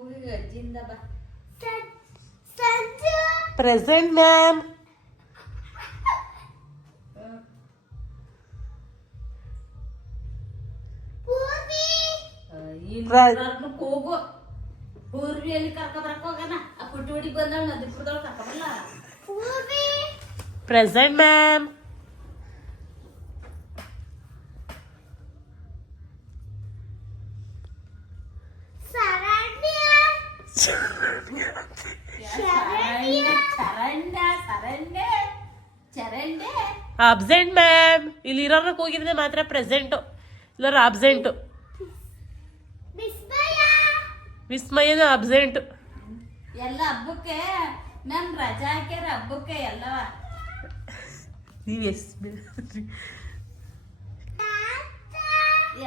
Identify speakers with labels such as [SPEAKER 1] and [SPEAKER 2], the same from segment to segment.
[SPEAKER 1] ಕೂಗಿಗೆ ಅಜ್ಜಿಂದ ಬಾ
[SPEAKER 2] Sanju
[SPEAKER 3] present ma'am
[SPEAKER 2] Purvi
[SPEAKER 1] ಇಲ್ಲಿ ಕೂಗು ಪೂರ್ವಿಯಲ್ಲಿ ಕರ್ಕೊ ಬರಕ್ ಹೋಗಣ ಆ ಪುಟ್ಟಿ ಹುಡುಗಿ ಬಂದವಳು ನದಿಪುರದೊಳಗೆ ಕರ್ಕೊಂಬಲ್ಲ
[SPEAKER 2] Purvi
[SPEAKER 3] present ma'am absent ma'am ಇಲ್ಲಿ ಇರೋರ್ನ ಹೋಗಿದ್ರೆ ಮಾತ್ರ ಪ್ರೆಸೆಂಟು ಇಲ್ಲರ ಅಬ್ಸೆಂಟು
[SPEAKER 2] ವಿಸ್ಮಯ
[SPEAKER 3] ವಿಸ್ಮಯನ ಅಬ್ಸೆಂಟು
[SPEAKER 1] ಎಲ್ಲ ಹಬ್ಬಕ್ಕೆ ಮ್ಯಾಮ್ ರಜಾ ಹಾಕ್ಯಾರ ಹಬ್ಬಕ್ಕೆ ಎಲ್ಲವ
[SPEAKER 3] ನೀವು yes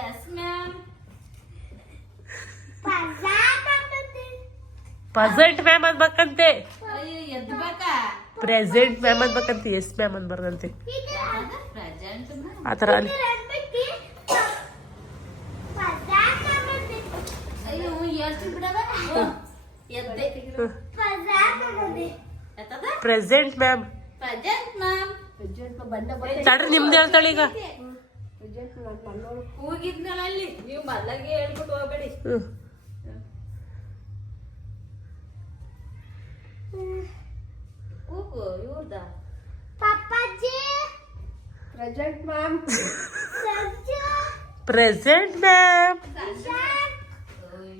[SPEAKER 1] yes ma'am
[SPEAKER 3] present ma'am ಅನ್ಬೇಕಂತೆ present ma'am ಅನ್ಬೇಕಂತೆ ಎಸ್ ಮ್ಯಾಮ್ ಅನ್ಬಾರ್ದಂತೆ ಆ ಥರ ಅಲ್ಲಿ. ಪ್ರೆಸೆಂಟ್ ಮ್ಯಾಮ್
[SPEAKER 1] ಪ್ರೆಸೆಂಟ್
[SPEAKER 3] ತಡ್ರಿ ನಿಮ್ದು ಹೇಳ್ತಾಳೆ ಈಗ.
[SPEAKER 1] ಹೋಗಿದ್ನಲ್ಲ ಅಲ್ಲಿ. ನೀವು ಮಲ್ಲಗೆ ಹೇಳ್ಬಿಟ್ಟು ಹೋಗ್ಬೇಡಿ. ಕೂಗು ಇವ್ರದ
[SPEAKER 2] Pappaji
[SPEAKER 4] present ma'am
[SPEAKER 3] present ma'am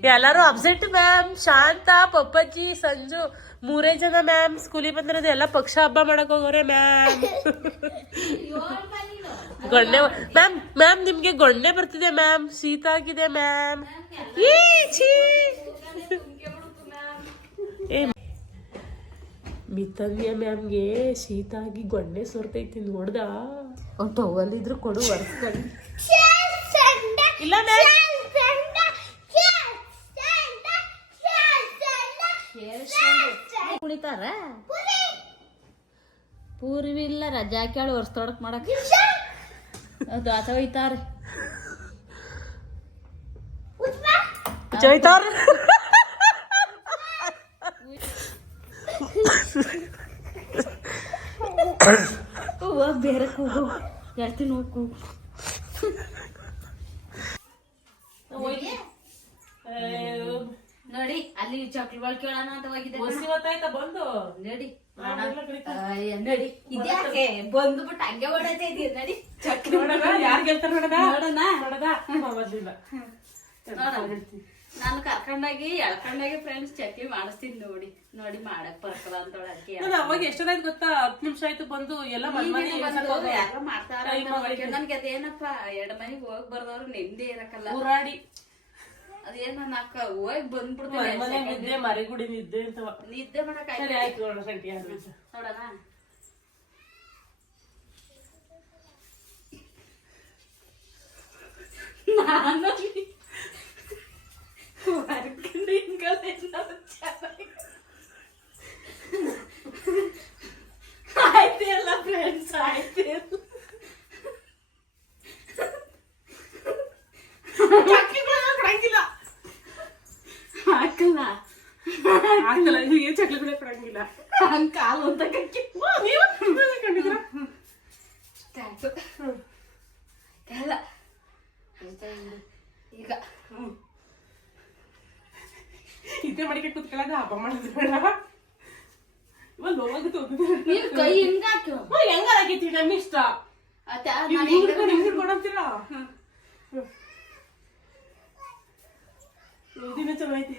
[SPEAKER 3] ಎಲ್ಲರೂ ಅಬ್ಸೆಂಟ್ ಮ್ಯಾಮ್ ಶಾಂತ ಪಪ್ಪಜ್ಜಿ ಸಂಜು ಮೂರೇ ಜನ ಮ್ಯಾಮ್ ಸ್ಕೂಲಿಗೆ ಬಂದಿರೋದು ಎಲ್ಲ ಪಕ್ಷ ಹಬ್ಬ ಮಾಡಕ್ ಹೋಗೋರೆ ಮ್ಯಾಮ್ ಗೊಣ್ಣೆ ಮ್ಯಾಮ್ ಮ್ಯಾಮ್ ನಿಮ್ಗೆ ಗೊಣ್ಣೆ ಬರ್ತಿದೆ ಮ್ಯಾಮ್ ಶೀತ ಆಗಿದೆ ಮ್ಯಾಮ್ ಏ ಮಿತನ್ಯ ಮ್ಯಾಮ್ಗೆ ಶೀತ ಆಗಿ ಗೊಣ್ಣೆ ಸೊರ್ತೈತಿ ನೋಡ್ದ? ಟವಲ್ ಇದ್ರು ಕೊಡು ಒರೆಸ್ಕೊಂಡು ಇಲ್ಲ
[SPEAKER 1] ಕುಣಿತಾರ? ಪೂರ್ವಿ ಇಲ್ಲ ರಜಾ ಕೇಳಿ ತೊಡಕ್ ಮಾಡಕ್. ಅದು ಆತ ಒಯ್ತಾರ
[SPEAKER 3] ಜೈತಾರ್
[SPEAKER 1] ಹೂವ ಬೇರೆ ಹೋಗ್ ನೋಡಿ ಅಲ್ಲಿ ಚಕ್ಲಿಗಳು ಕೇಳೋಣ ಅಂತ ಹೋಗಿದ್ದೆ ಕಣೋ.
[SPEAKER 3] ಬಂದು?
[SPEAKER 1] ನಡಿ. ನಡಿ. ಇದ್ಯಾಕೆ? ಬಂದ್ಬಿಟ್ಟು ಹಂಗೆ ಹೊಡೈತೆ ನಡಿ. ಚಕ್ಲಿ
[SPEAKER 3] ಯಾರು ಗೆಲ್ತಾರ
[SPEAKER 1] ನೋಡೋಣ?
[SPEAKER 3] ಮೊದಲಿಲ್ಲ.
[SPEAKER 1] ನೋಡೋಣ ನಾನು ಕರ್ಕೊಂಡಾಗಿ ಎಳ್ಕೊಂಡಾಗಿ ಫ್ರೆಂಡ್ಸ್ ಚಟ್ನಿ ಮಾಡಿಸ್ತೀನಿ ನೋಡಿ. ನೋಡಿ ಮಾಡಕ್ ಬರ್ತದ ಅಂತೇಳಿ ಅದಕ್ಕೆ
[SPEAKER 3] ನಾನು ಅವಾಗ ಎಷ್ಟೊತ್ತಾಯ್ತು ಗೊತ್ತಾ? ಹತ್ತು ನಿಮಿಷ ಆಯ್ತು ಬಂದು ಎಲ್ಲ
[SPEAKER 1] ಯಾರೋ ಮಾಡ್ತಾರ. ನನ್ಗೆ ಅದೇನಪ್ಪ ಎರಡ್ ಮನೆಗ್ ಹೋಗಿ ಬರ್ದವ್ರು ನೆಮ್ಮದಿ ಇರಕಲ್ಲ.
[SPEAKER 3] ಊರಾಡಿ.
[SPEAKER 1] ಅದೇನ ನಾಕ ಹೋಗಿ
[SPEAKER 3] ಮನೆ ಮನೆ
[SPEAKER 1] ಬಂದ್ಬಿಡ್ತೀನಿ
[SPEAKER 3] ನಿದ್ದೆ ಮರಿಗುಡಿ ನಿದ್ದೆ ಅಂತವ
[SPEAKER 1] ನಿದ್ದೆ ಮಾಡಕ್
[SPEAKER 3] ಸರಿ ಆಯ್ತು ನೋಡೋಣ.
[SPEAKER 1] ನಾನು ಹೊರ್ಗಡೆ ಹಿಂಗಲ್ಲ ಏನಾದ್ರು ಚೆನ್ನಾಗಿ ಆಯ್ತು ಎಲ್ಲ ಫ್ರೆಂಡ್ಸ್ ಆಯ್ತು ಎಲ್ಲ.
[SPEAKER 3] ಕೊಡಂಗಿಲ್ಲ
[SPEAKER 1] ಹಾಕಲ್ಲ
[SPEAKER 3] ಆಗ್ತಲ್ಲ ಏನ್ ಚಕ್ಲಿ ಕೂಡ ಕೊಡಂಗಿಲ್ಲ
[SPEAKER 1] ಹಂಗ್ ಕಾಲು ಅಂತ ಕಕ್ಕಿ
[SPEAKER 3] ನೀವು ಕಂಡಿದ್ರ
[SPEAKER 1] ಆಯ್ತು ಕಾಲ ಆಯ್ತಾ ಇನ್ನು. ಈಗ
[SPEAKER 3] ಇದ್ದೆ ಮಡಿಕೆ ಕುತ್ಕೊಳ್ಳೋದು ಹಬ್ಬ ಮಾಡೋದು ಬೇಡ ಇವಾಗ ಹೋಗಿ ತೋರಿದ್ರೆ
[SPEAKER 1] ನೀನ್ ಕೈ ಹಿಂಗ ಹಾಕ್ಯೋ?
[SPEAKER 3] ಹೆಂಗಾರ ಆಗೈತಿ ನಮ್ಮ ಇಷ್ಟ?
[SPEAKER 1] ಅತ್ತ
[SPEAKER 3] ನೀವು
[SPEAKER 1] ನಾನು
[SPEAKER 3] ಹಿಂಗ್
[SPEAKER 1] ಹೆಂಗ
[SPEAKER 3] ಹಿಂಗ್ ಕೊಡಂತೀರ ದಿನ ಚಲೋ ಐತಿ.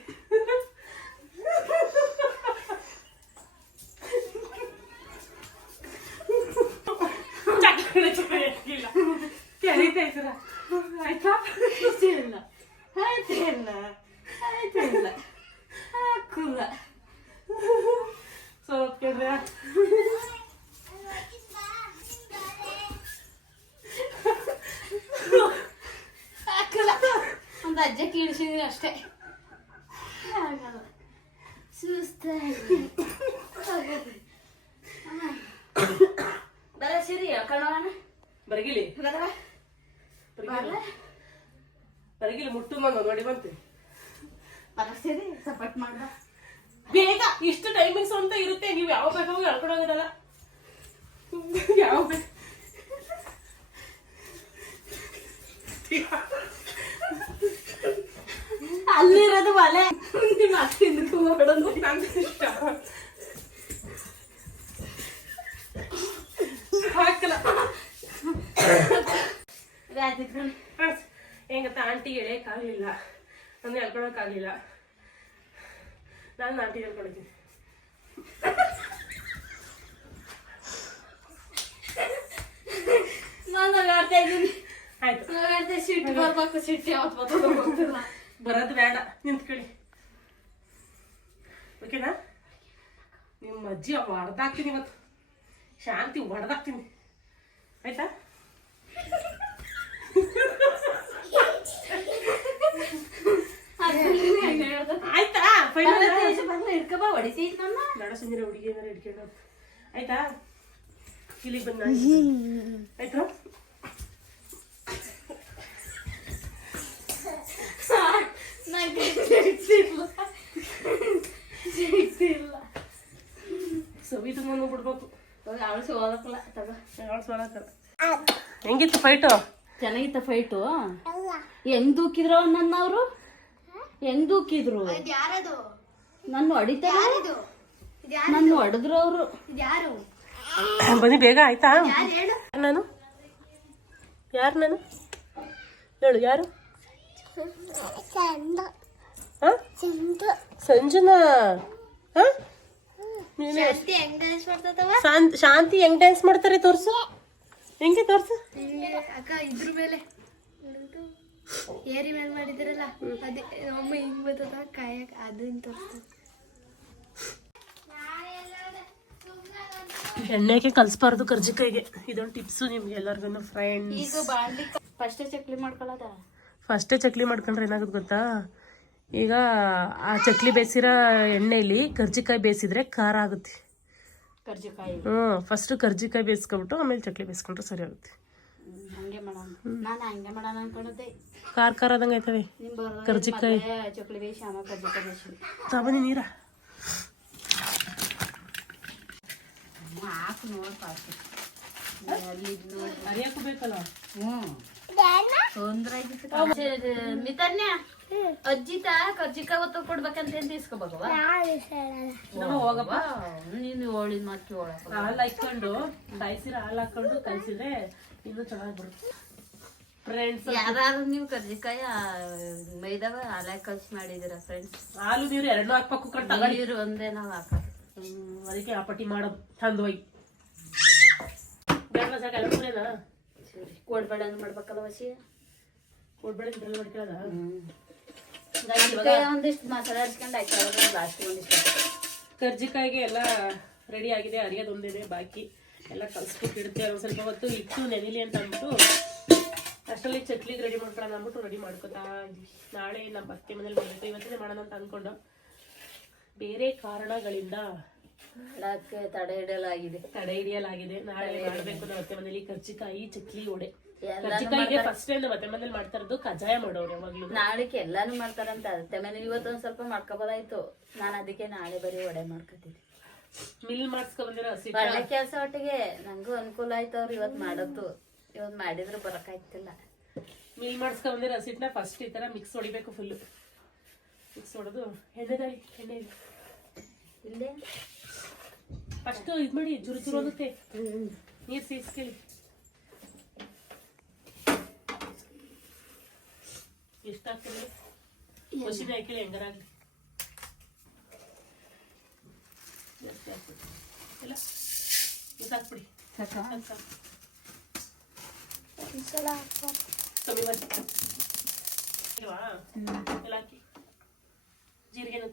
[SPEAKER 3] ಚಕ್ಲಿ ಚೆನ್ನಾಗಿಲ್ಲ ಕೆರೀತಾ ಇದ್ದೀರ? ಆಯ್ತಾ?
[SPEAKER 1] ಇಲ್ಲ. ಆಯ್ತು ಇಲ್ಲ. ಆಯ್ತು ಇಲ್ಲ. ಹಾಕಲ್ಲ
[SPEAKER 3] ಸ್ವಲ್ಪ ಕೇಳ್ರೆ
[SPEAKER 1] ಹಾಕಲ್ಲ ಒಂದು ಅಜ್ಜ ಕೀಳ್ಸಿದೀನಿ ಅಷ್ಟೇ ಆಗಲ್ಲ ಸುಸ್ತಾಗಿ ಬರ ಸರಿ ಹೇಳ್ಕೊಳ್ಳೋಣ
[SPEAKER 3] ಬರಗಿಲಿ. ಬರಗಿಲಿ ಮುಟ್ಟು ಮಂಗ ನೋಡಿ ಬಂತೆ.
[SPEAKER 1] ಬರಸ್ತೀರಿ ಸಪೋರ್ಟ್ ಮಾಡ್ದ.
[SPEAKER 3] ಬೇಗ ಇಷ್ಟು ಟೈಮಿಂಗ್ಸ್ ಅಂತ ಇರುತ್ತೆ ನೀವು ಯಾವ ಬೇಕಾಗೂ ಹೇಳ್ಕೊಂಡು ಹೋಗೋದಲ್ಲ. ಯಾವ ಬೇಕು
[SPEAKER 1] ಅಲ್ಲಿರೋದು ಒಲೆ. ನಿಮ್ಮ ಅತ್ತಿಂದಕ್ಕೂ ಮಾಡೋದು
[SPEAKER 3] ನಂಗೆ ಇಷ್ಟ ಹಾಕಲ್ಲ. ಹೆಂಗತ್ತ ಆಂಟಿ ಎಳೆಯಕ್ಕಾಗಲಿಲ್ಲ ನಾನು ಹೇಳ್ಕೊಳಕ್ಕಾಗಲಿಲ್ಲ. ನಾನು ನಾಟಿ ಹೇಳ್ಕೊಳ್ತೀನಿ ಬರೋದು ಬೇಡ. ನಿಂತ್ಕೊಳ್ಳಿ. ಓಕೆನಾ? ನಿಮ್ಮ ಅಜ್ಜಿ ಹೊಡೆದಾಕ್ತೀನಿ ಇವತ್ತು. ಶಾಂತಿ ಹೊಡೆದಾಕ್ತೀನಿ. ಆಯ್ತಾ? ಆಯ್ತಾ?
[SPEAKER 1] ಹಿಡ್ಕಬಾ
[SPEAKER 3] ಹುಡುಗಿ ಏನಾರ ಹಿಡ್ಕೊಂಡು. ಆಯ್ತಾ? ಬಂದ ಸವಿತು ಬಿಡ್ಬೇಕು.
[SPEAKER 1] ಅವಳು ಸೋದಕ್ಕಲ್ಲ ತಗೋ.
[SPEAKER 3] ಯಾವಾಗ ಸೋಲಕ್ಕಲ್ಲ. ಹೆಂಗಿತ್ತು ಫೈಟು
[SPEAKER 1] ಚೆನ್ನಾಗಿತ್ತ ಫೈಟು ಹೆಂಗ್ ದೂಕಿದ್ರು ನನ್ನ ಅವರು ಹೆಂಗ್ ದೂಕಿದ್ರು
[SPEAKER 2] ಯಾರದು?
[SPEAKER 1] ನನ್ನ ಹೊಡಿತಾರ
[SPEAKER 2] ಇದು
[SPEAKER 1] ನನ್ನ ಹೊಡೆದ್ರು ಅವರು
[SPEAKER 2] ಯಾರು?
[SPEAKER 3] ಬನ್ನಿ ಬೇಗ ಆಯ್ತಾ?
[SPEAKER 2] ಯಾರು ಹೇಳು?
[SPEAKER 3] ನಾನು? ಯಾರು ನಾನು? ಹೇಳು ಯಾರು?
[SPEAKER 2] ಚಂದ.
[SPEAKER 3] ಹಾ
[SPEAKER 2] ಚಂದ.
[SPEAKER 3] ಸಂಜನಾ. ಹಾ ನೀನು
[SPEAKER 2] ಶಾಂತಿ ಹೆಂಗ್ ಡ್ಯಾನ್ಸ್ ಮಾಡ್ತದವ
[SPEAKER 3] ಶಾಂತ್- ಶಾಂತಿ ಹೆಂಗ್ ಡ್ಯಾನ್ಸ್ ಮಾಡ್ತಾರೆ ತೋರ್ಸು. ಹೆಂಗೆ ತೋರ್ಸು?
[SPEAKER 2] ಅಕ್ಕ ಇದ್ರ ಮೇಲೆ. ಏರಿ ಮೇಲೆ ಮಾಡಿದಿರಲ್ಲ ಅದೇ ಅಮ್ಮ ಹಿಂಗ್ ಬರ್ತದ ಕಾಯಕ್ ಅದನ್ನ ತೋರಿಸ್ತದೆ
[SPEAKER 3] ಎಣ್ಣೆಗೆ ಕಲ್ಸ್ಬಾರ್ದು ಕರ್ಜಿಕಾಯಿಗೆ ಇದೊಂದು ಟಿಪ್ಸು ನಿಮ್ಗೆ ಎಲ್ಲರಿಗೂ ಫ್ರೆಂಡ್ಸ್
[SPEAKER 1] ಫಸ್ಟೇ ಬಾಂಡ್ಲಿ ಫಸ್ಟ್ ಚಕ್ಲಿ ಮಾಡ್ಕೊಳ್ಳೋದ
[SPEAKER 3] ಫಸ್ಟೇ ಚಕ್ಲಿ ಮಾಡ್ಕೊಂಡ್ರೆ ಏನಾಗುತ್ತೆ ಗೊತ್ತಾ? ಈಗ ಆ ಚಕ್ಲಿ ಬೇಯಿಸಿರೋ ಎಣ್ಣೆಲಿ ಕರ್ಜಿಕಾಯಿ ಬೇಯಿಸಿದ್ರೆ ಖಾರ ಆಗುತ್ತೆ.
[SPEAKER 1] ಕರ್ಜಿಕಾಯಿ
[SPEAKER 3] ಹ್ಞೂ ಫಸ್ಟು ಕರ್ಜಿಕಾಯಿ ಬೇಯಿಸ್ಕೊಬಿಟ್ಟು ಆಮೇಲೆ ಚಕ್ಲಿ ಬೇಯಿಸ್ಕೊಂಡ್ರೆ ಸರಿ ಆಗುತ್ತೆ.
[SPEAKER 1] ಹಂಗೆ ಮಾಡೋಣ. ನಾನು ಹಂಗೆ ಮಾಡೋಣ ಅನ್ಕೊಂಡಿದ್ದೆ.
[SPEAKER 3] ಖಾರ ಖಾರ ಆದಂಗೆ ಆಯ್ತವೆ.
[SPEAKER 1] ನಿಮ್ ಬರೋದಾಗ
[SPEAKER 3] ಕರ್ಜಿಕಾಯಿ.
[SPEAKER 1] ಮೊದ್ಲೇ ಚಕ್ಲಿ ಬೇಯಿಸಿ ಆಮೇಲೆ ಕರ್ಜಿಕಾಯಿ ಬೇಯಿಸಿ
[SPEAKER 3] ತಬನಿ ನೀರ?
[SPEAKER 1] ಹಾಕು ನೋಡಿ ಪಾಸ್ತಿ ಅಲ್ಲಿ ಇದ್ ನೋಡಿ.
[SPEAKER 3] ಅರಿಯಕ್ಕೂ ಬೇಕಲ್ಲ?
[SPEAKER 1] ಹ್ಞೂ ತೊಂದ್ರೆ ಮಿತನ್ಯ ಅಜ್ಜಿತ ಕರ್ಜಿಕಾಯಿ ಒತ್ತು ಕೊಡ್ಬೇಕಂತ ಏನ್
[SPEAKER 3] ನಮ್ಮ ಹೋಗಪ್ಪ.
[SPEAKER 1] ನೀನು ಹೇಳಿದ ಮಾತು ಕೇಳಪ್ಪ
[SPEAKER 3] ಹಾಲು ಹಾಕೊಂಡು ಕಾಯಿಸಿರ ಹಾಲು ಹಾಕೊಂಡು ಕಲಿಸಿದ್ರೆ ಇನ್ನೂ ಚೆನ್ನಾಗಿ ಬರುತ್ತೆ. ಫ್ರೆಂಡ್ಸ್
[SPEAKER 1] ಯಾರು ನೀವು ಕರ್ಜಿಕಾಯ ಮೈದಾವ ಹಾಲಾಗಿ ಕಲ್ಸಿ ಮಾಡಿದೀರ ಫ್ರೆಂಡ್ಸ್
[SPEAKER 3] ಹಾಲು ನೀರು ಎರಡು ಹಾಕ್ಬೇಕು ಕಟ್
[SPEAKER 1] ನೀರು ಒಂದೇ ನಾವು ಹಾಕೋದು.
[SPEAKER 3] ಅದಕ್ಕೆ ಆ ಪಟ್ಟಿ ಮಾಡೋದು ಹೋಗಿ. ಬೇಡ ಸಾಕ ಎಲ್ಲ
[SPEAKER 1] ಸರಿ ಕೋಡ್ಬೇಡ ಮಾಡ್ಬೇಕಲ್ಲ ವಸಿ
[SPEAKER 3] ಕೊಡ್ಬೇಡ ಇದ್ರಲ್ಲಿ ಮಾಡ್ಕೊಳ್ಳೋದ
[SPEAKER 1] ಒಂದಿಷ್ಟು ಮಸಾಲೆ ಹಚ್ಕೊಂಡು ಹಾಕಿ ಲಾಸ್ಟ್ ಒಂದಿಷ್ಟು
[SPEAKER 3] ಕರ್ಜಿಕಾಯಿಗೆ ಎಲ್ಲ ರೆಡಿ ಆಗಿದೆ ಅರಿಯೋದೊಂದಿದೆ ಬಾಕಿ. ಎಲ್ಲ ಕಲ್ಸ್ಬಿಟ್ಟು ಇಡ್ತೇವೆ ಒಂದು ಸ್ವಲ್ಪ ಹೊತ್ತು ಇಟ್ಟು ನೆನಿಲಿ ಅಂತ ಅಂದ್ಬಿಟ್ಟು ಅಷ್ಟರಲ್ಲಿ ಚಕ್ಲಿಗೆ ರೆಡಿ ಮಾಡ್ಕೊಳ್ಳೋಣ ಅಂದ್ಬಿಟ್ಟು ರೆಡಿ ಮಾಡ್ಕೊತಾ ಇದ್ವಿ. ನಾಳೆ ನಮ್ಮ ಅತ್ತೆ ಮನೇಲಿ ಮಾಡಬೇಕು ಇವತ್ತೇ ಮಾಡೋಣ ಅಂತ ಅಂದ್ಕೊಂಡು ಬೇರೆ ಕಾರಣಗಳಿಂದ
[SPEAKER 1] ಮಾಡೋಕ್ಕೆ ತಡೆ ಹಿಡಿಯಲಾಗಿದೆ
[SPEAKER 3] ತಡೆ ಹಿಡಿಯಲಾಗಿದೆ. ನಾಳೆ ಮಾಡಬೇಕು ನಮ್ಮ ಅತ್ತೆ ಮನೇಲಿ ಕರ್ಜಿಕಾಯಿ ಚಕ್ಲಿ ಒಡೆ ಕರ್ಜಿಕಾಯಿಗೆ ಫಸ್ಟ್ ಟೈಮ್ ನಮ್ಮ ಅತ್ತೆ ಮನೇಲಿ ಮಾಡ್ತಾ ಇರೋದು ಕಜಾಯ ಮಾಡೋರು ಯಾವಾಗ್ಲೂ.
[SPEAKER 1] ನಾಳೆಗೆ ಎಲ್ಲಾನು ಮಾಡ್ತಾರಂತ. ಅತ್ತೆ ಮನೆ ಇವತ್ತು ಒಂದ್ ಸ್ವಲ್ಪ ಮಾಡ್ಕೋಬೋದಾಯ್ತು. ನಾನು ಅದಕ್ಕೆ ನಾಳೆ ಬರೀ ವಡೆ ಮಾಡ್ಕೊತೀನಿ.
[SPEAKER 3] ಮಿಲ್ ಮಾಡಿಸ್ಕೊ ಬಂದಿರೋ
[SPEAKER 1] ಒಳ್ಳೆ ಕೆಲಸ ಒಟ್ಟಿಗೆ. ನಂಗೂ ಅನುಕೂಲ ಆಯ್ತು ಅವ್ರು ಇವತ್ತು ಮಾಡೋದು. ಇವತ್ತು ಮಾಡಿದ್ರೆ ಬರಕಾಯ್ತಿಲ್ಲ.
[SPEAKER 3] ಮಿಲ್ ಮಾಡಿಸ್ಕೊ ಬಂದಿರೋ ಹಸಿಟ್ನ ಫಸ್ಟ್ ಈ ತರ ಮಿಕ್ಸ್ ಹೊಡಿಬೇಕು ಫುಲ್ ಮಿಕ್ಸ್ ಹೊಡೆದು ಎಣ್ಣೆ ದಾಳಿ ಎಣ್ಣೆ
[SPEAKER 1] ಇಲ್ಲೇ?
[SPEAKER 3] ಫಸ್ಟ್ ಇದು ಮಾಡಿ ಜುರು ಜುರು ಅನ್ನುತ್ತೆ. ನೀರು ಸೇರಿಸ್ಕೊಳ್ಳಿ ಎಷ್ಟಾಗ್ತದೆ? ಹಾಕ್ತೀನಿ ಹಾಕಿ ಹೆಂಗಾರಾಗಲಿ ಜಾಸ್ತಿ ಹಾಕ್ಬಿಡಿ ಇಲ್ಲ ಇದು ಹಾಕ್ಬಿಡಿ. ಕಮ್ಮಿ ಮಾಡಿ ಇಲ್ವಾ ಎಲ್ಲ ಹಾಕಿ ಜೀರಿಗೆನೂ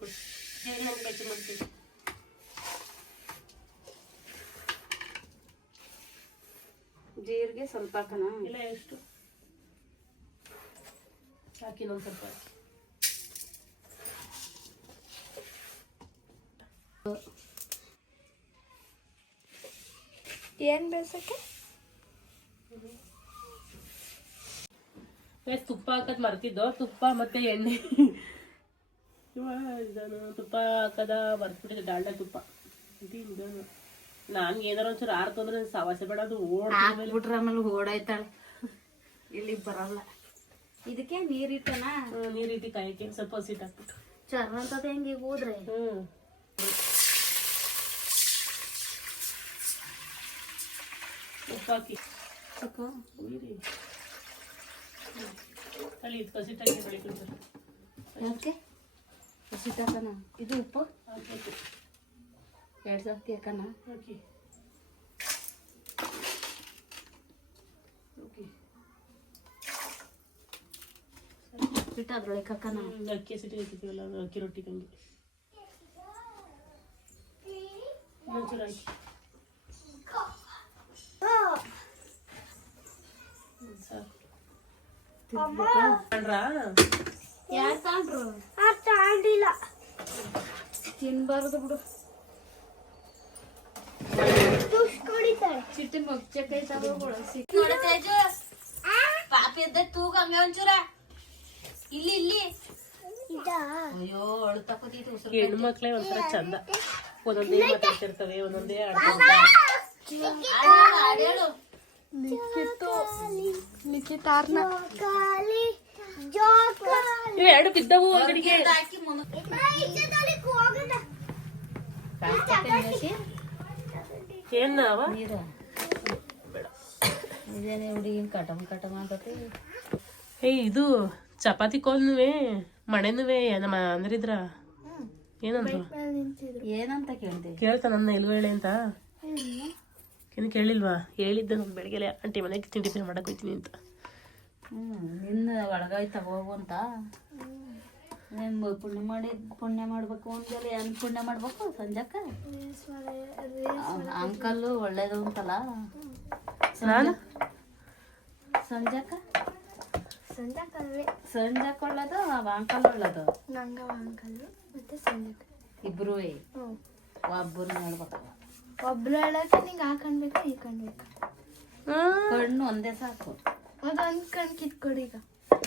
[SPEAKER 3] ಜೀರಿಗೆ ಒಂದು ಮಾಡ್ತೀವಿ
[SPEAKER 1] ಜೀರಿಗೆ ಸ್ವಲ್ಪ ಹಾಕೋಣ
[SPEAKER 3] ಇಲ್ಲ ಎಷ್ಟು ಹಾಕಿ ಇನ್ನೊಂದು ಸ್ವಲ್ಪ ಹಾಕಿ
[SPEAKER 2] ಏನ್ ಬೇಸಕ್ಕೆ?
[SPEAKER 3] ಏ, ತುಪ್ಪ ಹಾಕೋದು ಮರ್ತಿದ್ದೋ? ತುಪ್ಪ ಮತ್ತೆ ಎಣ್ಣೆ. ಇದನ್ನು ತುಪ್ಪ ಹಾಕದ ಬರ್ತ್ಬಿಟ್ಟಿದೆ ಡಾಲ್ಡ ತುಪ್ಪ. ಇದು ನನ್ಗೆ ಏನಾರ ಒಂಚೂರು ಆರ್ತು ಅಂದ್ರೆ ಸವಾಸೆ ಬೇಡ ಅದು ಓಡ್
[SPEAKER 1] ಹಾಕ್ಬಿಟ್ರೆ ಆಮೇಲೆ ಓಡಾಯ್ತಾಳೆ. ಇಲ್ಲಿ ಬರಲ್ಲ. ಇದಕ್ಕೆ ನೀರಿಟ್ಟನಾ?
[SPEAKER 3] ನೀರು ಇಟ್ಟು ಕಾಯಕ್ಕೆ ಸ್ವಲ್ಪ ಹಸಿಟ್ಟು ಹಾಕ್ಬಿಟ್ಟು.
[SPEAKER 1] ಚರ್ಮ ಅಂತದ ಹೆಂಗೆ ಹೋದ್ರೆ?
[SPEAKER 3] ಹ್ಮ್. ಉಪ್ಪು? ಹಾಕಿ ಉಯ್ರಿ ಅಲ್ಲಿ ಇದು ಹಸಿಟ್ಟು ಹಾಕಿ ಬೆಳಿಗ್ಗೆ
[SPEAKER 1] ಯಾಕೆ ಹಸಿಟ್ಟಕನ ಇದು ಉಪ್ಪು?
[SPEAKER 3] ಹಾಕಿ.
[SPEAKER 1] ಎರಡು ಸಾಕಿ ಹಾಕನ?
[SPEAKER 3] ಹಾಕಿ. ಓಕೆ
[SPEAKER 1] ಬಿಟ್ಟು ಅದ್ರೊಳಗೆ ಹಾಕನ
[SPEAKER 3] ಅಕ್ಕಿ ಸಿಟಿ ಹಾಕಿದ್ದೀವಲ್ಲ ಅಕ್ಕಿ ರೊಟ್ಟಿ ತಂಗಿ ಒಂಚೂರು ಹಾಕಿ ಹ್ಮ್, ಸಾಕು. ಕಂಡ್ರಾ?
[SPEAKER 1] ಯಾರು ತಾಂಡ್ರು
[SPEAKER 2] ತಾಂಡಿಲ್ಲ
[SPEAKER 1] ತಿನ್ಬಾರ್ದು ಬಿಡು ನೋಡಿ ತೇಜು ಪಾಪ ಇದ್ದ ತೂಗ ಹಂಗೆ ಒಂಚೂರ ಇಲ್ಲಿ ಇಲ್ಲಿ ಅಯ್ಯೋ ಅಳ್ತಾ ಕೂತಿತ್ತು ಉಸಿರು
[SPEAKER 3] ಹೆಣ್ಮಕ್ಳೇ ಒಂಥರ ಚಂದ ಒಂದೊಂದೇ ಮಾತಾಡ್ತಿರ್ತವೆ ಒಂದೊಂದೇ ಆಡ್ತಾರೆ ಎರಡು ಬಿದ್ದವು ಅಂಗಡಿಗೆ.
[SPEAKER 1] ಹುಡುಗಿನ ಕಟಮ್ ಕಟಮ್ ಅಂತ
[SPEAKER 3] ಏಯ್ ಇದು ಚಪಾತಿ ಕೋಲ್ನುವೆ ಮಣೆನುವೆ ನಮ್ಮ ಅಂದ್ರಿದ್ರ?
[SPEAKER 2] ಏನಂತ
[SPEAKER 1] ಏನಂತ ಕೇಳ್ದೆ?
[SPEAKER 3] ಕೇಳ್ತಾ ನನ್ನ ಇಲ್ವೇಳೆ ಹೇಳಿ ಅಂತ ಏನು ಕೇಳಿಲ್ವಾ? ಹೇಳಿದ್ದೆ ನಾನು ಬೆಳಗ್ಗೆ ಆಂಟಿ ಮನೆಗೆ ತಿಂಡಿ ಪೇ ಮಾಡಕ್ಕೆ ಹೋಯ್ತೀನಿ ಅಂತ.
[SPEAKER 1] ಹ್ಞೂ ನಿನ್ನ ಒಳಗಾಯ್ತ ಹೋಗು ಅಂತ. ನಿಮ್ಮ ಪುಣ್ಯ ಮಾಡಿ ಪುಣ್ಯ ಮಾಡಬೇಕು ಅಂದ್ಮೇಲೆ ಏನು ಪುಣ್ಯ ಮಾಡಬೇಕು ಸಂಜಕ್ಕ? ಅಂಕಲ್ಲು ಒಳ್ಳೇದು ಅಂತಲ್ಲ.
[SPEAKER 3] ನಾನು?
[SPEAKER 1] ಸಂಜಕ್ಕ?
[SPEAKER 2] ಸಂಜೆ ಕಲ್ವೆ
[SPEAKER 1] ಸಂಜಕ್ ಒಳ್ಳೇದು ಅವ ಅಂಕಲ್ ಒಳ್ಳೇದು?
[SPEAKER 2] ನಂಗ ಅಂಕಲ್ಲು ಮತ್ತೆ ಸಂಜಕ್ಕ.
[SPEAKER 1] ಇಬ್ರು
[SPEAKER 2] ಹ್ಞೂ
[SPEAKER 1] ಒಬ್ಬರು ನೋಡ್ಬೇಕಲ್ಲ
[SPEAKER 2] ಒಬ್ರು ಹೇಳಕ್ಕೆ ನಿಂಗೆ ಹಾಕೊಂಡ್ಬೇಕು ಈ ಕಣ್ಬೇಕು
[SPEAKER 1] ಕಣ್ಣು ಒಂದೇ ಸಾಕು.
[SPEAKER 2] ಅದೊಂದು ಕಣ್ ಕಿತ್ಕೊಡಿ ಈಗ.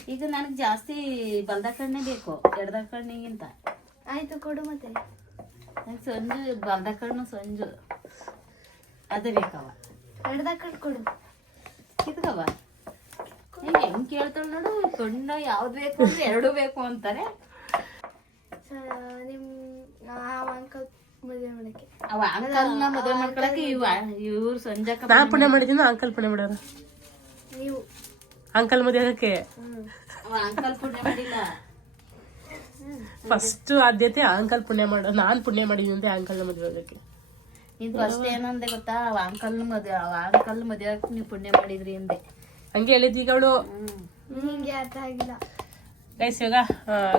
[SPEAKER 1] ಈಗ ನನಗೆ ಜಾಸ್ತಿ ಬಲ್ದ ಕಣ್ಣೇ ಬೇಕು ಎಡ್ದ ಕಣ್ಣಿಗಿಂತ.
[SPEAKER 2] ಆಯ್ತು ಕೊಡು ಮತ್ತೆ.
[SPEAKER 1] ನಂಗೆ ಸಂಜು ಬಲ್ದ ಕಣ್ಣು ಸಂಜು. ಅದೇ ಬೇಕವ
[SPEAKER 2] ಎಡದ ಕಣ್ಣು ಕೊಡು.
[SPEAKER 1] ಕಿತ್ಕವ ಹಿಂಗೆ ಹೆಂಗೆ ಕೇಳ್ತಾಳೆ ನೋಡು ಕಣ್ಣು ಯಾವ್ದು ಬೇಕು ಅಂದ್ರೆ ಎರಡು ಬೇಕು ಅಂತಾರೆ.
[SPEAKER 2] ಸ- ನಿಮ್ಮ ಆ ಅಂಕಲ್
[SPEAKER 1] ಅವ ಅಂಕಲ್ನ ಮದುವೆ ಮಾಡ್ಕೊಳಕ್ಕೆ ಇವ ಇವ್ರು ಸಂಜಕ
[SPEAKER 3] ನಾ ಪುಣ್ಯ ಮಾಡಿದ್ದೀನಿ ಅಂಕಲ್ ಪುಣ್ಯ ಮಾಡ್ಯಾರ
[SPEAKER 2] ನೀವು.
[SPEAKER 3] ಅಂಕಲ್ ಮದುವೆ ಆಗಕ್ಕೆ.
[SPEAKER 1] ಅವ ಅಂಕಲ್ ಪುಣ್ಯ ಮಾಡಿಲ್ಲ.
[SPEAKER 3] ಫಸ್ಟ್ ಆದ್ಯತೆ ಅಂಕಲ್ ಪುಣ್ಯ ಮಾಡೋ ನಾನ್ ಪುಣ್ಯ ಮಾಡಿದೀನಿ ಅಂತ ಅಂಕಲ್ನ ಮದುವೆ ಆಗಕ್ಕೆ.
[SPEAKER 1] ಇದು ಫಸ್ಟ್ ಏನಂದೆ ಗೊತ್ತಾ? ಅವ ಅಂಕಲ್ ಮದುವೆ ಅವ ಅಂಕಲ್ ಮದುವೆ ನೀವು ಪುಣ್ಯ ಮಾಡಿದ್ರಿ ಅಂದೆ.
[SPEAKER 3] ಹಂಗೆ ಹೇಳಿದ್ವಿ ಈಗ ಅವಳು.
[SPEAKER 2] ನಿಂಗೆ ಅರ್ಥ ಆಗಿಲ್ಲ
[SPEAKER 3] ಗೈಸ್ ಇವಾಗ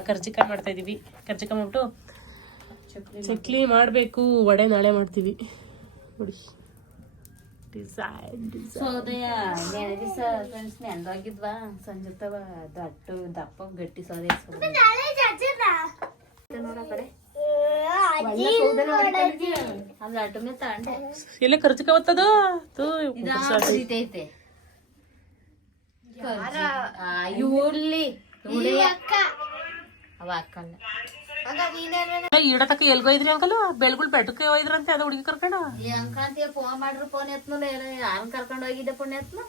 [SPEAKER 3] ಕರ್ಜಿಕಾಯಿ ಮಾಡ್ತಾ ಇದೀವಿ. ಕರ್ಜಿಕಾಯಿ ಮಾಡ್ಬಿಟ್ಟು ಚಕ್ಲಿ ಮಾಡಬೇಕು. ವಡೆ ನಾಳೆ ಮಾಡ್ತೀವಿ. ನೋಡಿ. ಡಿಸೈನ್ ಡಿಸೈನ್
[SPEAKER 1] ಸೋದಯ ನೆನೆ ದಿವಸ ಫ್ರೆಂಡ್ಸ್ ನೆಂದೋಗಿದ್ವಾ ಸಂಜೆ ತವ ದಟ್ಟು ದಪ್ಪ ಗಟ್ಟಿ ಸೌದೆ
[SPEAKER 3] ಎಲ್ಲ
[SPEAKER 1] ಇದೈತೆ ಇವ್ಲಿ ಅವ ಅಕ್ಕಲ್ಲ
[SPEAKER 3] ಈಡ ಎಲ್ಗ ಎಲ್ಗೋ ಇದ್ರಿ ಅಂಕಲ್? ಬೆಳ್ಗುಳ್ ಬೆಟ್ಟಕ್ಕೆ ಹೋಯ್ದ್ರಂತೆ ಅದು ಹುಡುಗಿ ಕರ್ಕೊಂಡ?
[SPEAKER 1] ಅಂಕಂತ ಅಂಕಾಂತಿಯ ಫೋನ್ ಮಾಡ್ರು ಫೋನ್ ಎತ್ನಲ್ಲ ಯಾರನ್ನ ಕರ್ಕೊಂಡು ಹೋಗಿದ್ದೆ ಪುಣ್ಯ ಎತ್ನ?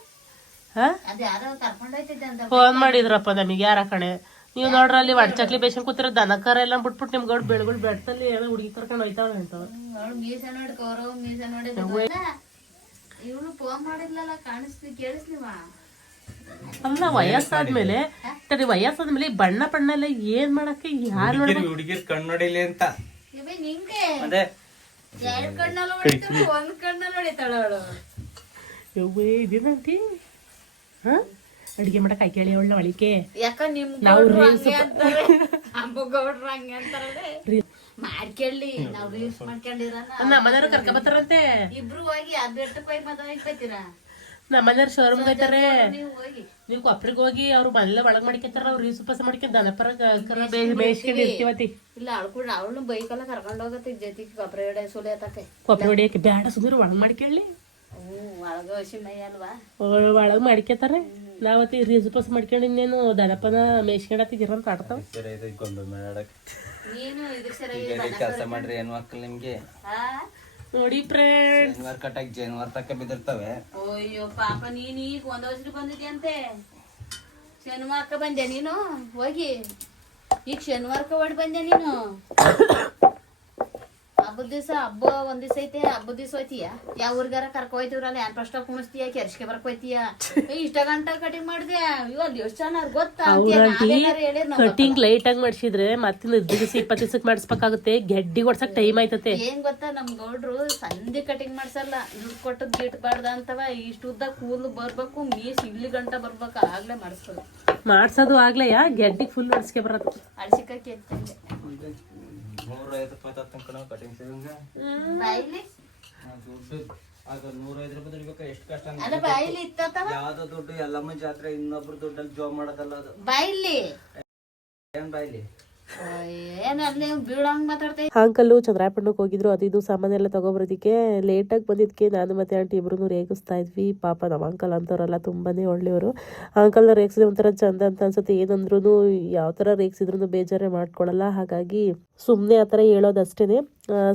[SPEAKER 3] ಹಾ?
[SPEAKER 1] ಅದ್ ಯಾರೋ ಕರ್ಕೊಂಡು ಹೋಯ್ತಿದ್ದೆ ಅಂತ
[SPEAKER 3] ಫೋನ್ ಮಾಡಿದ್ರಪ್ಪ ನಮಗೆ ಯಾರ ಕಣೆ? ನೀವು ನೋಡ್ರಿ ಅಲ್ಲಿ ಒಡ್ ಚಕ್ಲಿ ಬೇಸನ್ ಕೂತಿರೋ ದನಕರ ಎಲ್ಲ ಬಿಟ್ಬಿಟ್ಟು ನಿಮ್ ಗೌಡ್ ಬೆಳ್ಗುಳ್ ಬೆಟ್ಟದಲ್ಲಿ ಏನೋ ಹುಡುಗಿ ಕರ್ಕೊಂಡು ಹೋಯ್ತಾವ ಅಂತವ
[SPEAKER 1] ಅವಳು ಮೀಸ ನೋಡಿ ಕೌರವ್ ಮೀಸ ನೋಡಿ ಇವಳು ಫೋನ್ ಮಾಡಿದ್ಲಲ್ಲ ಕಾಣಿಸ್ತಿ ಕೇಳಿಸ್ಲಿವ?
[SPEAKER 3] ಅಲ್ಲ ವಯಸ್ಸಾದ್ಮೇಲೆ ಸರಿ ವಯಸ್ಸಾದ್ಮೇಲೆ ಬಣ್ಣ ಬಣ್ಣ ಎಲ್ಲ ಏನ್ ಮಾಡಕ್ಕೆ ಯಾರು
[SPEAKER 5] ಹುಡುಗಿರ್ ಕಣ್ಣು ನೋಡಿಲಿ ಅಂತ.
[SPEAKER 1] ಇವೆ ನಿಂಗೆ?
[SPEAKER 5] ಅದೇ.
[SPEAKER 1] ಎರಡ್ ಕಣ್ಣಲ್ಲಿ ಹೊಡಿತಾಳ ಒಂದ್ ಕಣ್ಣಲ್ಲಿ ಹೊಡಿತಾಳ ಅವಳು.
[SPEAKER 3] ಯವ್ವೇ ಇದೇನಂತಿ ಹಾ? ಅಡಿಗೆ ಮಾಡಕ್ ಆಯ್ಕೆ ಅವಳ ಒಳಿಕೆ
[SPEAKER 1] ಯಾಕ ನಿಮ್
[SPEAKER 3] ನಾವು
[SPEAKER 1] ರೀಲ್ಸ್
[SPEAKER 3] reels
[SPEAKER 1] ಹಂಗೆ ಅಂತಾರೆ? ಅಂಬು ಗೌಡ್ರು ಹಂಗೆ ಅಂತಾರಲ್ಲ ಮಾಡ್ಕೊಳ್ಳಿ ನಾವ್ ರೀಲ್ಸ್ ಮಾಡ್ಕೊಂಡಿರನ.
[SPEAKER 3] ನಮ್ಮನೆಯವ್ರು ಕರ್ಕ ಬರ್ತಾರಂತೆ.
[SPEAKER 1] ಇಬ್ರು ಹೋಗಿ ಅದ್ ಬೆಟ್ಟಕ್ಕೆ ಹೋಗಿ ಮದ್ವೆ ಇಪ್ಪತ್ತೀರಾ
[SPEAKER 3] ನಮ್ಮನೆಯವ್ರು ಶೋರೂಮ್ ಹೋಯ್ತಾರೆ
[SPEAKER 1] ನೀವು ಹೋಗಿ.
[SPEAKER 3] ನೀವು ಕೊಪ್ರಿಗೆ ಹೋಗಿ ಅವ್ರು ಮನೆಲ್ಲ ಒಳಗ್ ಮಾಡಿಕೊತಾರ ಅವ್ರು ಯೂಸ್ ಉಪವಾಸ ಮಾಡ್ಕೊಂಡ್ ದನಪರ ಕರ ಬೇಯಿಸ್ಕೊಂಡು ಇರ್ತೀವತಿ.
[SPEAKER 1] ಇಲ್ಲ ಅಳ್ಕೊಂಡು ಅವಳು ಬೈಕಲ್ಲ ಕರ್ಕೊಂಡು ಹೋಗತ್ತೆ ಜೊತೆಗೆ ಗೊಬ್ಬರ ಹೊಡೆ ಸುಲಿ ಆತಕ್ಕೆ
[SPEAKER 3] ಕೊಬ್ಬರಿ ಹೊಡಿಯಕ್ಕೆ ಬೇಡ ಸುಂದರ ಒಳಗ್ ಮಾಡ್ಕೊಳ್ಳಿ
[SPEAKER 1] ಒಳಗ ಹಸಿ ಮೈ ಅಲ್ವಾ
[SPEAKER 3] ಒಳಗ್ ಮಾಡ್ಕೊತಾರೆ ನಾವತ್ತಿ ರೀಸ್ ಪಾಸ್ ಮಾಡ್ಕೊಂಡು ಇನ್ನೇನು ದನಪನ ಮೇಯ್ಸ್ಕೊಂಡತ್ತಿದ್ದೀರ ಅಂತ ಆಡ್ತಾವ.
[SPEAKER 5] ಸರಿ ಗೊಂಬೆ ಮಾಡಕ್
[SPEAKER 1] ನೀನು ಇದಕ್ಕೆ ಸರಿ
[SPEAKER 5] ಕೆಲಸ ಮಾಡ್ರಿ ಏನು ಮಕ್ಕಳು ನಿಮ್ಗೆ?
[SPEAKER 1] ಹಾ?
[SPEAKER 3] ನೋಡಿ ಫ್ರೆಂಡ್ಸ್
[SPEAKER 5] ಶನಿವಾರ ಕಟ್ಟಾಕ್ ಜನವರ್ ತಕ್ಕ ಬಿದ್ದಿರ್ತವೆ.
[SPEAKER 1] ಅಯ್ಯೋ ಪಾಪ ನೀನ್ ಈಗ ಒಂದ್ ವರ್ಷ ಬಂದಿದ್ಯಂತೆ. ಶನಿವಾರಕ್ಕ ಬಂದೆ ನೀನು? ಹೋಗಿ. ಈಗ ಶನಿವಾರಕ್ಕ ಹೊಡ್ ಬಂದೆ ನೀನು. ಹಬ್ಬದ ದಿವಸ ಹಬ್ಬ ಒಂದ್ ದಿವಸ ಐತೆ ಹಬ್ಬದ ದಿವಸ ಹೋಯ್ತೀಯ? ಯಾವ ಊರ್ಗಾರ ಕರ್ಕೊ ಹೋಯ್ತಿವ್ರಲ್ಲ ಏನ್ ಫಸ್ಟ್ ಕುಣಿಸ್ತೀಯ ಕೆರ್ಸ್ಕೆ ಬರ್ಕೊಯ್ತೀಯ ಇಷ್ಟ ಗಂಟ ಕಟಿಂಗ್ ಮಾಡಿದೆ ಇವತ್ತು ಎಷ್ಟು ಚೆನ್ನಾಗಿ ಗೊತ್ತಾ
[SPEAKER 3] ಕಟಿಂಗ್ ಲೈಟ್ ಆಗಿ ಮಾಡಿಸಿದ್ರೆ ಮತ್ತೆ ಹದಿನೈದು ದಿವಸ ಇಪ್ಪತ್ತು ದಿವಸಕ್ಕೆ ಮಾಡಿಸ್ಬೇಕಾಗುತ್ತೆ ಗೆಡ್ಡಿ ಹೊಡ್ಸಕ್ ಟೈಮ್ ಆಯ್ತತೆ.
[SPEAKER 1] ಏನ್ ಗೊತ್ತಾ ನಮ್ ಗೌಡ್ರು ಸಂಧಿ ಕಟಿಂಗ್ ಮಾಡ್ಸಲ್ಲ ದುಡ್ಡು ಕೊಟ್ಟದ್ ಗಿಟ್ಬಾರ್ದ ಅಂತವ ಇಷ್ಟು ಉದ್ದ ಕೂದಲು ಬರ್ಬೇಕು ಮೀಸ್ ಇಲ್ಲಿ ಗಂಟ ಬರ್ಬೇಕು ಆಗ್ಲೇ ಮಾಡಿಸ್ಬೋದು
[SPEAKER 3] ಮಾಡ್ಸೋದು ಆಗ್ಲೇ ಗೆಡ್ಡಿಗೆ ಫುಲ್ ಹೊಡ್ಸ್ಕೆ ಬರೋದು.
[SPEAKER 1] ಅಳ್ಸಿಕಕ್ಕೆ ಎತ್ತಂಗೆ
[SPEAKER 5] ನೂರ ಐವತ್ತು ರೂಪಾಯಿ ತಕ್ಕಂಕ ಕಟಿಂಗ್ ಸಿಗಂಗ
[SPEAKER 1] ಬಾಯಿಲಿ?
[SPEAKER 5] ದುಡ್ಡು. ಅದು ನೂರ ಐದು ರೂಪಾಯಿ ದುಡಿಬೇಕು? ಎಷ್ಟು ಕಷ್ಟ
[SPEAKER 1] ಅದ ಬಾಯಿಲಿ ಇತ್ತವ
[SPEAKER 5] ಯಾವ್ದೋ ದುಡ್ಡು ಎಲ್ಲಮ್ಮ ಜಾತ್ರೆ ಇನ್ನೊಬ್ರು ದುಡ್ಡಲ್ಲಿ ಜೋ ಮಾಡೋದಲ್ಲ ಅದು.
[SPEAKER 1] ಬಾಯಿಲಿ?
[SPEAKER 5] ಏನ್ ಬೈಲಿ
[SPEAKER 1] ಏನ್ ಅಲ್ಲಿ ಮಾತಾಡ್ತಾ
[SPEAKER 3] ಅಂಕಲ್ಲು ಚಂದ್ರಾಯಪಟ್ಟಣಕ್ಕೆ ಹೋಗಿದ್ರು ಅದು ಇದು ಸಾಮಾನೆಲ್ಲ ತಗೊಬರೋದಕ್ಕೆ. ಲೇಟಾಗಿ ಬಂದಿದ್ದಕ್ಕೆ ನಾನು ಮತ್ತೆ ಆಂಟಿ ಇಬ್ರು ರೇಗಿಸ್ತಾ ಇದ್ವಿ. ಪಾಪ ನಮ್ಮ ಅಂಕಲ್ ಅಂತವ್ರಲ್ಲ ತುಂಬಾನೇ ಒಳ್ಳೆಯವರು. ಅಂಕಲ್ನ ರೇಗಿಸಿದ್ರೆ ಒಂಥರ ಚಂದ ಅಂತ ಅನ್ಸುತ್ತೆ. ಏನಂದ್ರೂ ಯಾವ ಥರ ರೇಗಿಸಿದ್ರು ಬೇಜಾರೇ ಮಾಡ್ಕೊಳಲ್ಲ. ಹಾಗಾಗಿ ಸುಮ್ಮನೆ ಆ ಥರ ಹೇಳೋದಷ್ಟೇ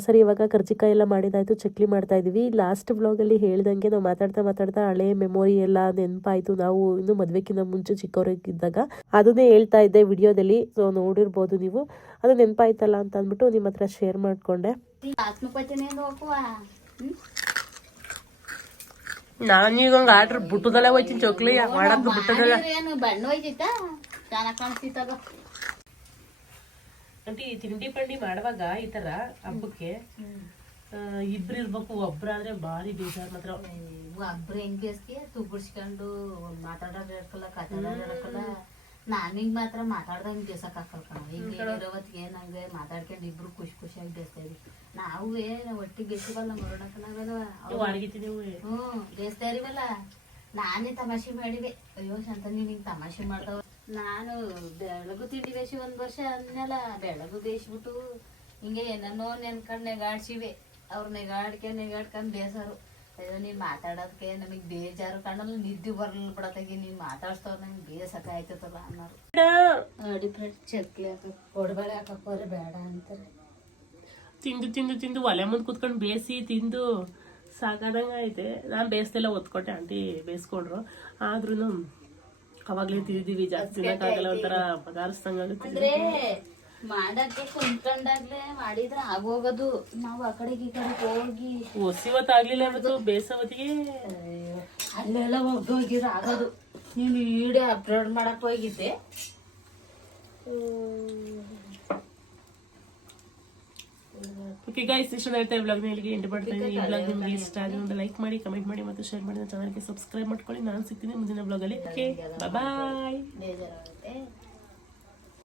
[SPEAKER 3] ಸರಿ ಇವಾಗ ಕರ್ಜಿಕಾಯಿ ಎಲ್ಲ ಮಾಡಿದಾಯಿತು ಚಕ್ಲಿ ಮಾಡ್ತಾ ಇದೀವಿ ಲಾಸ್ಟ್ ವ್ಲಾಗಲ್ಲಿ ಹೇಳ್ದಂಗೆ ನಾವು ಮಾತಾಡ್ತಾ ಮಾತಾಡ್ತಾ ಹಳೆ ಮೆಮೊರಿ ಎಲ್ಲ ನೆನಪಾಯಿತು. ನಾವು ಇನ್ನು ಮದುವೆಕ್ಕಿಂತ ಮುಂಚೆ ಚಿಕ್ಕವರಾಗಿದ್ದಾಗ. ಅದನ್ನೇ ಹೇಳ್ತಾ ಇದ್ದೆ ವಿಡಿಯೋದಲ್ಲಿ. ಸೊ ನೋಡಿರ್ಬೋದು ನೀವು. ಅದು ನೆನಪಾಯ್ತಲ್ಲ ಅಂತ ಅಂದ್ಬಿಟ್ಟು ನಿಮ್ಮ ಹತ್ರ ಶೇರ್ ಮಾಡಿಕೊಂಡೆ. ನಾನೀಗ ಆರ್ಡ್ರ್ ಬಿಟ್ಟದಲ್ಲ ಹೋಯ್ತೀನಿ ಚೊಕ್ಲಿ. ಮಾಡಕ್ ಬಿಟ್ಟದಲ್ಲ.
[SPEAKER 1] ಏನು ಬಣ್ಣ ಹೋಯ್ತಿತ್ತ? ಚೆನ್ನಾಗಿ ಕಾಣಿಸ್ತಿತ್ತದ.
[SPEAKER 3] ಆಂಟಿ ತಿಂಡಿ ಪಂಡಿ ಮಾಡುವಾಗ ಈ ತರ ಹಬ್ಬಕ್ಕೆ ಇಬ್ರು ಇರ್ಬೇಕು ಒಬ್ರಾದ್ರೆ ಭಾರಿ ಬೇಜಾರ್ ಮಾತ್ರ.
[SPEAKER 1] ಒಬ್ರು ಹೆಂಗ್ ಬೇಸ್ಗೆ ತುಗ್ಬಿಡ್ಸ್ಕೊಂಡು ಮಾತಾಡೋದು ಇರ್ಕಲ್ಲ ಕಥಾಡೋದು ಇರಕಲ್ಲ ನಾನ್ ಹಿಂಗ್ ಮಾತ್ರ ಮಾತಾಡ್ದಂಗ್ ಬೇಸಕ್ ಹಾಕಲ್ ಕಣ. ಈಗ ಇರೋವತ್ತಿಗೆ ನಂಗೆ ಮಾತಾಡ್ಕೊಂಡು ಇಬ್ರು ಖುಷಿ ಖುಷಿಯಾಗಿ ಬೇಸ್ತಾ ಇದ್ವಿ. ನಾವು ಒಟ್ಟಿಗೆ ಬೇಸಿವಲ್ಲ ಮರಣಕ್ಕನಾಗಲ್ಲ ಹ್ಮ್ ಬೇಸ್ತಾ ಇರಿವಲ್ಲ ನಾನೇ ತಮಾಷೆ ಮಾಡಿದೆ. ಅಯ್ಯೋ ಶಾಂತ ನೀನ್ ಹಿಂಗ್ ತಮಾಷೆ ಮಾಡ್ದವ. ನಾನು ಬೆಳಗು ತಿಂಡಿ ಬೇಸಿ ಒಂದ್ ವರ್ಷ ಅಂದ್ಮೇಲೆ ಬೆಳಗು ಬೇಯಿಸ್ಬಿಟ್ಟು ಹಿಂಗೆ ಏನನ್ನೋ ನೆನ್ಕೊಂಡು ನೆಗಾಡ್ಸಿವೆ. ಅವ್ರ ನೆಗಾಡ್ಕೆ ನೆಗಾಡ್ಕೊಂಡು ಬೇಸರು. ಅಯ್ಯೋ ನೀನ್ ಮಾತಾಡೋದಕ್ಕೆ ನಮಗ್ ಬೇಜಾರು ಕಾಣಲ್ಲ ನಿದ್ದೆ ಬರಲ್ಲ ಬಿಡತ್ತಾಗಿ ನೀನ್ ಮಾತಾಡ್ಸ್ತವ್ರ ನಂಗೆ ಬೇಸಕ ಆಯ್ತದಲ್ಲ ಅನ್ನೋರು. ನೋಡಿ ಫ್ರೆಂಡ್ ಚಕ್ಲಿ ಹಾಕಕ್ ಕೊಡ್ಬೇಳೆ ಹಾಕಕ್ ಬೇಡ ಅಂತಾರೆ.
[SPEAKER 3] ತಿಂದು ತಿಂದು ತಿಂದು ಒಲೆ ಮುಂದೆ ಕುತ್ಕೊಂಡು ಬೇಯಿಸಿ ತಿಂದು ಸಾಕಾದಂಗೆ ಐತೆ ನಾನು ಬೇಯಿಸ್ದೆಲ್ಲ ಒತ್ಕೊಟ್ಟೆ ಆಂಟಿ ಬೇಯಿಸ್ಕೊಂಡ್ರು ಆದ್ರೂ ಅವಾಗ್ಲೇ ತಿಂದಿದ್ದೀವಿ ಜಾಸ್ತಿ ತಿನ್ನಕ್ಕಾಗಲ್ಲ ಒಂಥರ ಪದಾರ್ಸ್ದಂಗಾಗುತ್ತೆ
[SPEAKER 1] ಅಂದ್ರೆ ಮಾಡಕ್ಕೆ ಕುಂತ್ಕೊಂಡಾಗ್ಲೇ ಮಾಡಿದ್ರೆ ಆಗೋಗದು. ನಾವು ಆ ಕಡೆಗೆ ಈ ಕಡೆ ಹೋಗಿ
[SPEAKER 3] ಒಸಿವತ್ತಾಗ್ಲಿಲ್ಲ ಇವತ್ತು? ಬೇಸವತ್ತಿಗೆ
[SPEAKER 1] ಅಲ್ಲೆಲ್ಲ ಹೋಗಿದ್ರೆ ಆಗೋದು. ನೀನು ವಿಡಿಯೋ ಅಪ್ಲೋಡ್ ಮಾಡಕ್ ಹೋಗಿದ್ದೆ.
[SPEAKER 3] ಓಕೆ ಗೈಸ್ ಇಷ್ಟ ಹೇಳ್ತಾ ಬ್ಲಾಗ್ನ ಇಲ್ಲಿಗೆ ಎಂಟು ಮಾಡ್ತಾ ಇದ್ದೀನಿ ಈ ಬ್ಲಾಗ್ ನಿಮಗೆ ಇಷ್ಟ ಆಗಿ ಒಂದು ಲೈಕ್ ಮಾಡಿ ಕಮೆಂಟ್ ಮಾಡಿ ಮತ್ತು ಶೇರ್ ಮಾಡಿ ಚಾನಲ್ಗೆ ಸಬ್ಸ್ಕ್ರೈಬ್ ಮಾಡ್ಕೊಳ್ಳಿ. ನಾನು ಸಿಗ್ತೀನಿ ಮುಂದಿನ ಬ್ಲಾಗಲ್ಲಿ ಓಕೆ ಬಾಯ್